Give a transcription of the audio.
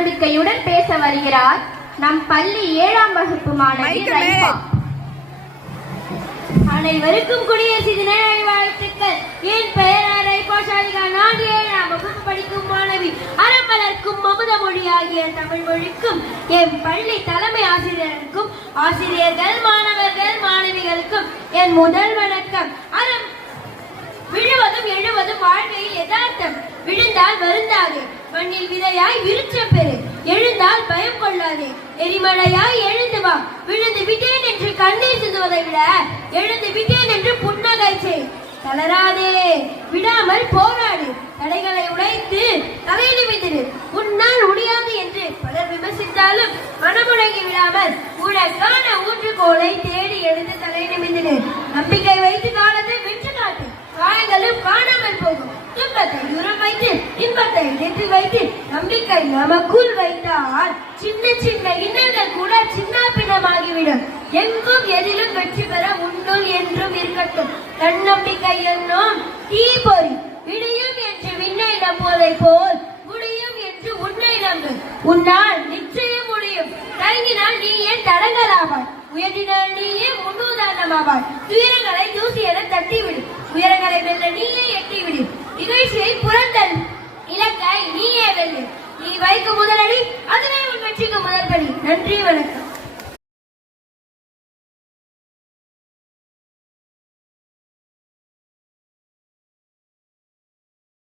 நம்பிக்கையுடன் பேச வருகிறார் நம் பள்ளி 7ஆம் வகுப்பு மாணவி ரைஃபா. அனைவருக்கும் குடியரசு தின வாழ்த்துக்கள். என் பெயர் ரைஃபா ஷாலிகா. நான் 7ஆம் வகுப்பு படிக்கும் மாணவி. அறம் வளர்க்கும் அமுத மொழி ஆகிய தமிழ் மொழிக்கும் என் பள்ளி தலைமை ஆசிரியருக்கும் ஆசிரியர்கள் மாணவர்கள் மாணவிகளுக்கும் என் முதல் வணக்கம். அறம் விழுவதும் எழுவதும் வாழ்க்கையில் யதார்த்தம். விழுந்தால் வருந்தாது, மண்ணில் விதையாய் விருட்சம் பெறு. எழுந்தால் பயம் கொள்ளாதே, எரிமலையாய் எழுந்து வா. விழுந்து விட்டேன் என்று கண்ணீர் சிந்துவதை விட எழுந்து விட்டேன் என்று புன்னகை செய். தளராதே, விடாமல் போராடு. தடைகளை உடைத்து தலை நிமிர்ந்திடு. உன்னால் முடியாது என்று பலர் விமர்சித்தாலும் மனமுடங்கி விடாமல் உனக்கான ஊற்றுக்கோளை தேடி எழுந்து தலை நிமிர்ந்திடு. நம்பிக்கை வைத்து காலத்தை வென்று காட்டு. காயங்களும் காணாமல் போகும். துன்பத்தை தூரம் வைத்து இன்பத்தை நெற்றி வைத்து நம்பிக்கை நமக்குள் வைத்தால் சின்ன சின்ன இன்னல்கள் கூட சின்ன பின்னமாகிவிடும். எங்கும் எதிலும் வெற்றி பெற உன்னுள் என்றும் இருக்கட்டும். தன்னம்பிக்கை என்னும் தீபொறி விடியும் என்று விண்ணை நம்புவதை போல் முடியும் என்று உன்னை நம்பு. உன்னால் நிச்சயம் முடியும். தயங்கினால் நீ ஏன் தடங்கலாவாய், உயர்த்தினால் நீயே முன்னுதாரணமாவாய். துயரங்களை தூசி என தட்டிவிடு, உயரங்களை வெல்ல நீயே எட்டிவிடு. நிகழ்ச்சியை புறந்தல், இலக்கை நீயே வெல்லு. நீ வைக்கும் முதலடி அதுவே உன் வெற்றிக்கு முதற்படி. நன்றி, வணக்கம்.